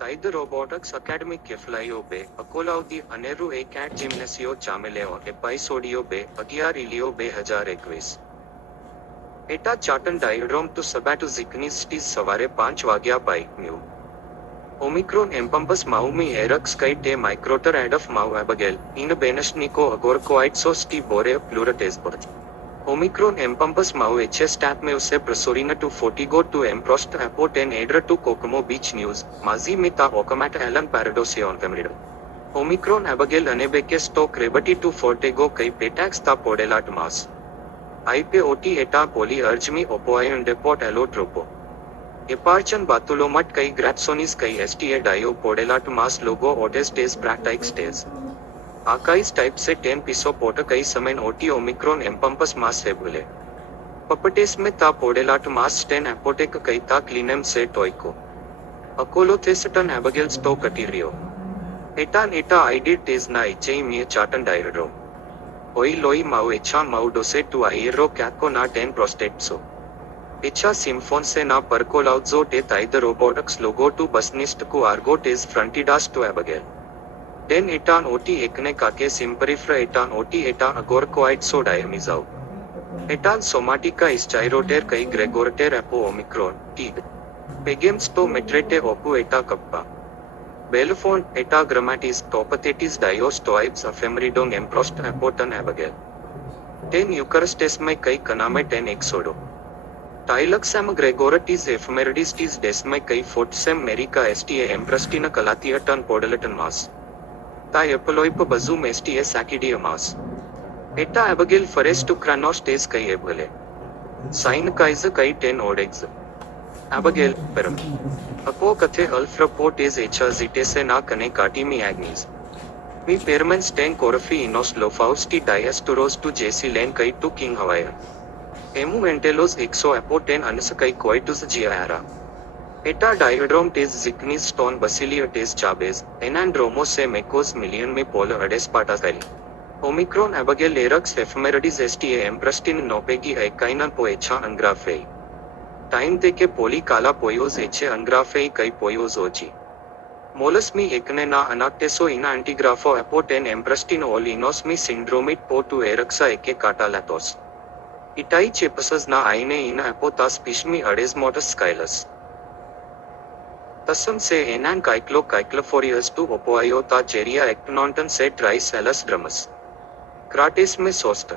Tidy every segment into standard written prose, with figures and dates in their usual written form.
Tide Robotics Academy Keflayo Bay, Akolaudi Aneru A Cat Gymnasio Chameleo, Episodio Bay, Agiar Ilio Bay Hajar Equis. Eta Chartan Diodrome to Sabatu Ziknis Tis Savare Panch Wagya Pai, Mu. Omicron Empampus Maumi Erax Kite Microter Ad of Mau Abigail, in a Benashniko Agorcoite so Sti Bore Pluratesbert. Omicron Empampus Mau HS Tap Meuse Presorina to Fortigo to Emprost Apo 10 Adra to Kokomo Beach News, Mazi Mita Okamat Alan Paradosion Femrido. Omicron Abigail Anebeke Stoke Rebati to Fortego Kai Petax Ta Podelat Mas. IPOT Eta Poli Urge Me Opoy and Depot Allotropo. Eparchan Batulomat Kai Gratsonis Kai STA Dio Podelat Mas Logo Otes Days Practix Days. आकाइस type से 10 पिसो pot कई समय OT Omicron एम्पम्पस मास सेबुले पपटेस में ता पोडेलाट मास 10 एपोटेक कई ता क्लीनम से टोइको अकोलो थेसटन एबगेल स्टो कटीरियो एटान एटा आईडी टेज ना इचई मिय चाटन डायरो ओई लोई माउ एचा माउ डोसे टू आईरो कैको ना 10 प्रोस्टेट्सो एचा सिम्फोन से ना परकोलाउजो टे ताइद रोबोटिक्स लोगो टू बसनिस्ट को आर्गो टेज फ्रंटिडास टू एबगेल Den etan oti ekne kake simperifra etan oti etan agorcoid so diamizau. Etan somatica is gyroter kai gregorter apo omicron, tig. Pegems to metrete opu eta kappa. Belfont eta grammatis topathetis dios toibs ephemeridon emprost apotan abigail. Ten eucharistes mai kai kaname ten exodo. Tiluxam gregoratis ephemeridis tis desmai kai fortsem merica sta emprustina calatiatan podaletan mas. Ta epoloip bazum sta sacidiamas. Eta abigail forest to kranos tes kai ebgale. Sign kaiser kai 10 odex. Abigail, perum. Apo kathe alfra potes echa zitese na kane katimi agnes. Mi permens 10 corafi inos lofausti diasturos to jc len kai to king Hawaii. Emu entelos exo apo 10 anasakai coitus giara. Eta diodrome tes ziknis stone basilia tes chabes, enandromo se mecos million me polar ades patasali. Omicron abigail erax ephemeridis sta emprustin nopegi ekainan poecha angrafei. Time teke poli kala poyos eche angrafei kai poyos oji. Molus mi ekne na anacteso ina antigrafo apo 10 emprustin olinos mi syndromit po to eraxa eke catalatos. Itai chepasas na aine ina apo tas pishmi ades motus skylus. तसम से एनान काइक्लोफोरियस to ओपोआयो ता चेरिया एक्टनॉन्टन से ट्राइस एलस drums क्राटेस में सोस्ट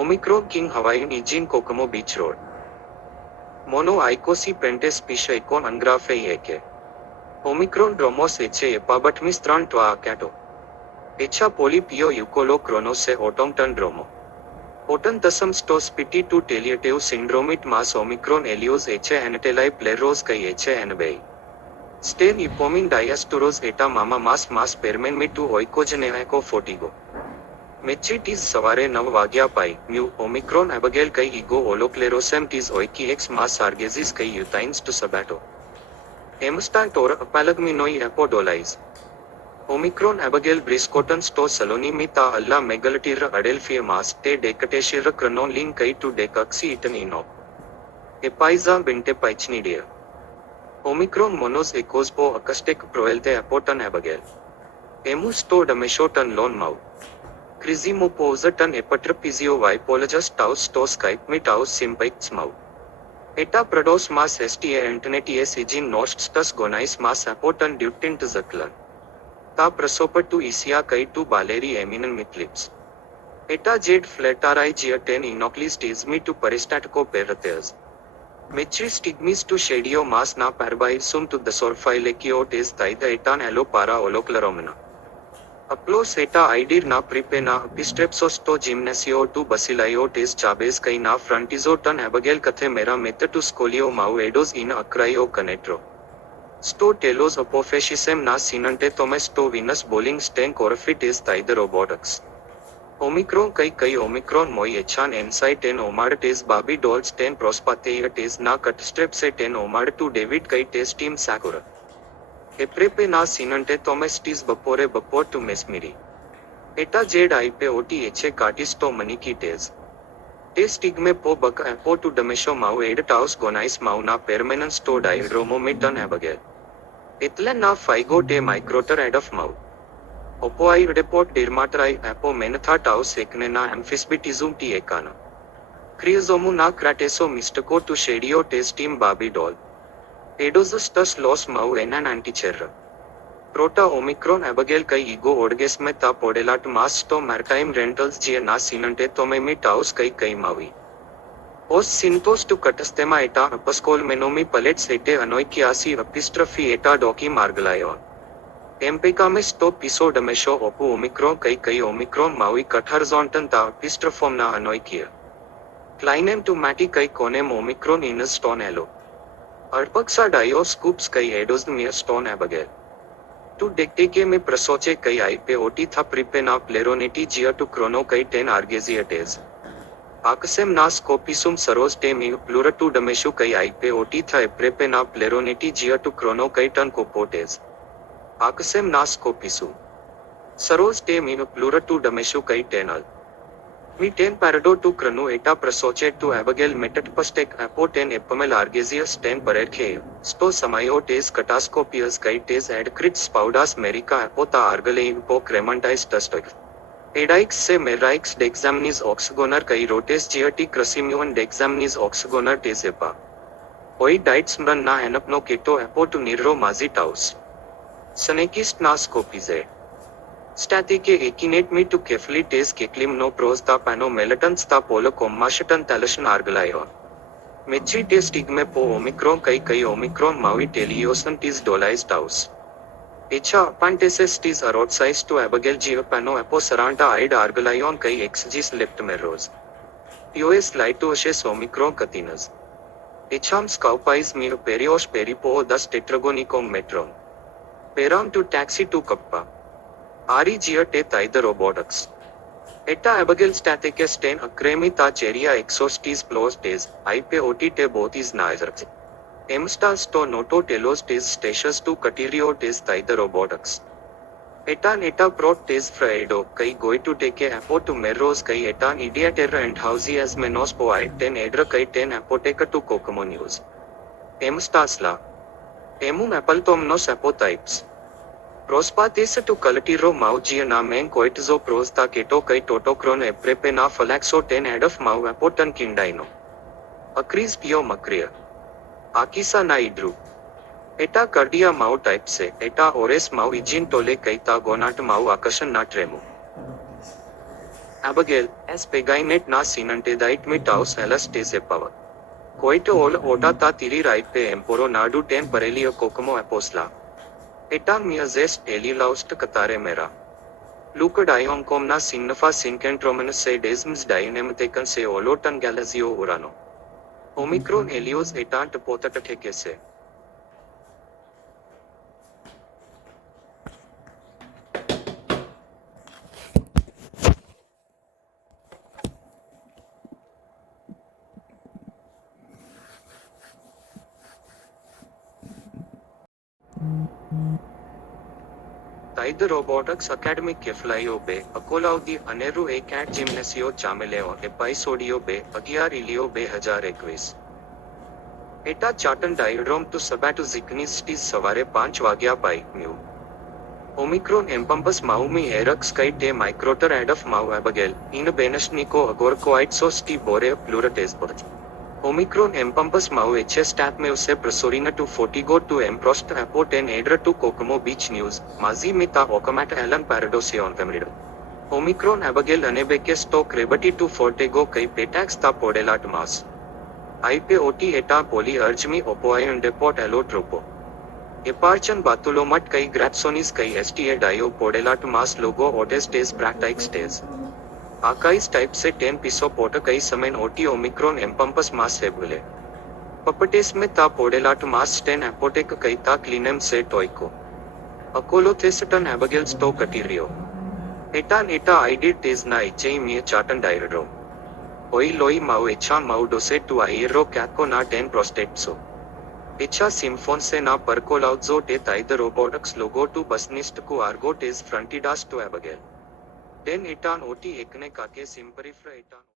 Omicron king Hawaiian इजिन Kokomo बीच road mono आइकोसी पेंटेस पिश इकोन अंग्राफे एके Omicron ड्रोमोस एचे एपाबट मिस्त्रान ट्वा कैटो एचा पोलिपियो यूकोलो Chrono से ओटोमटन ड्रोमो ओटन तसम स्टोस पिटी to टेलिएटिव सिंड्रोमिट mass Omicron एलियोस एचे एनेटेलाई प्लेरोस कई एचे एनबेई Stain ipomin diasturos eta mama mas permen me tu oikogeneco fortigo. Mechi tis savare nav vagya pai, mu omicron abigail kai ego oloclerosem tis oiki ex mas argesis kai utines to sabato. Emustan tora apalagminoi apodolais. Omicron abigail briscoton sto saloni mita alla megalatira adelphia mas te decateshira chronon link kai to decaxi itan ino. Epaiza binte paichnidia. Omicron monos ecospo acoustic proelte apotan abigail. Emus to dameshotan lon mau. Crisimo posatan epatrapizio vipologus taus to skype me taus sympicts mau. Eta prados mas sta anteneties igin noststus gonais mas apotan ductin to zaklan. Ta prasopa to isia kai to baleri eminent mitlips. Eta jade fletarai gia 10 inoclis tismi to peristatico peratheas. Mechi stigmis to shadio mas na parbaisum to the sorphilecio tes taida etan alo para oloclaromina. Aplos eta idir na pripe na epistrepsos to gymnasio to basilaio tes chabes kai na frontizo tan abigail kathe mera meta to scolio mau edos in acraio canetro. Sto telos apophagisem na sinante thomas to venus bowling sten corfit is taida robotics. Omicron kai omicron moi echan ensai 10 omad tes babi dolls 10 prospatheia tes na cutstrep se 10 omad to david kai tes team sakura. Eprepe na sinante thomas tis bapore to mesmiri. Eta jade ipe oti eche cartis to maniki tes. Te stigme po bak apo to demesho mau ed taus gonais mau na permanence to diadromometon abigail. Itlen na figo te microter ad of mau. Opoai depot dermatrai apo menatha taus ekne na amphisbitism ti ekana. Criosomu na crateso mystico to shadio te steam baby doll. Edosus thus los mau enan anticherra. Prota Omicron abigail kai ego orgasme ta podelat mas to maritime rentals jia na sinante tomemi taus kai mavi. Os sintos to catastema eta apascol menomi pallets ete anoikiasi epistrophe eta doki margalayon. Empecamis to piso demesho opu Omicron kai Omicron mavi cut horizontal ta epistrophom na anoikia. Clinem to mati kai conem Omicron inus stone elo. Arpaxa dio scoops kai edos mia stone abigail. To dictate में प्रसोचे कई आई पे OT था प्रिपे ना प्लेरोनिटी जिया to Chrono कई 10 आर्गेजियटेज आकसेम ना स्कोपिसुम सरोज टे मी pleura to डमेशु कई आई पे ओटी था प्रेपे ना प्लेरोनिटी जिया टू क्रोनो कई टन कोपोटेज आकसेम ना स्कोपिसु सरोज टे मी प्लूरा टू डमेशु कई 10 मी 10 पैराडो टू क्रनु एटा प्रसोचे टू एबगेल मेटटपस्टेक एपो 10 एपमेल आर्गेजियस 10 परेखे स्टो समायो टेज कटास्कोपियस कई टेज एडक्रिट स्पाउडास मेरिका एपोता आर्गले पो क्रेमंटाइस टस्टक एडाइक्स से मेराइक्स डेक्सामनीज ऑक्सगोनर कई रोटेस जियटी क्रसिम्यून डेक्सामनीज ऑक्सगोनर टेजेपा ओई डाइट्स मरन ना एनपनो केटो एपो टू निरो माजी टाउस सनेकिस्ट ना स्कोपिजे Statike ekinet me to carefully taste keklim no pros ta pano melatonin sta polo commashatan talashan argalayo. Mechi te stigme po Omicron kai Omicron mavi teliosan tis dolais taus. Echa apanteses tis arotsize to abigail geo pano apo saranta id argalayon kai xgis leptomeros. Pos lightoashes Omicron katinas. Echam scaupais me perios peripo das tetragonicom metron. Peram to taxi to kappa. Ari Gia te Taida robotics. Eta abigail staticus ten acremi ta cheria exostis plos tes, ipe oti te botis naizarts. Emstas to noto telos tes statius to caterio tes Taida robotics. Etan eta prot tes fraedo, kai goi to take apo to meros kai etan idiaterra and housi as menos poai ten edra kai ten apoteca to kokomo news. Emstas la. Emum apaltomnos apotypes. Prospathesa to Calatiro Maugia na men coitizo prosta keto kai totocron eprepe na falaxo 10 ad of mau apotan kindino. Acris pio macria. Akisa na idru. Eta cardia mau type se, eta ores mau igin tole kaita gonat mau akashan na tremu. Abigail, as pegainet na sinante dait me taus elas tese power. Coito ol ota ta tiri right pe emporo nadu 10 parelio kokomo aposla. Eta mia zest elilaust katare mera. Luca dioncom na signifa syncentromenus se desms dynamitecan se olotan galazio urano. Omicron helios etant potatateke se. Taida Robotics Academy Keflayo Be, Akolau di Aneru A Cat Gymnasio Chameleo, Episodio Be, Agiar Ilio Be Hajar Equis. Eta Chatan Diodrome to Sabatu Ziknis Stis Savare Panch Wagya Pai, Mu. Omicron Empampus Maumi Erux Kai Te Microter ad of Mau Abigail, Ina Benashnico Agorcoit So Sti Bore Plurates Birth. Omicron Empampus Mau HS Tap Meuse Presorina to Fortigo to Emprost Apo 10 Edra to Kokomo Beach News, Mazi Mita Okamata Alan Paradosion Femrido. Omicron Abigail Anebekes to Krebati to Fortego Kai Petax ta Podelat Mas. Ipe Oti Eta Poli Urgemi Opoion Depot Allotropo. Eparchan Batulomat Kai Gratsonis Kai STA Dio Podelat Mas Logo Otes Tes Practix Tes. Archives type से 10 piso पोटा कई समय OT Omicron एम्पम्पस मास हेबुले पपटेस में ता पोडेलाट मास 10 एपोटेक कई ता क्लीनम से टोइको अकोलो थेसटन एबगेल स्टो कटीरियो एटान एटा ID stage ना इचई मिय चाटन डायरेडो ओई लोई माउ एचा माउ डोसे टू आईरो कैको ना 10 प्रोस्टेट्सो एचा सिम्फोन से ना परकोलाउट्सो टे ताइद रोबोटिक्स लोगो टू बसनिस्ट को आर्गो टेज फ्रंटिडास टू एबगेल Den etan oti ekne kake simperifer etan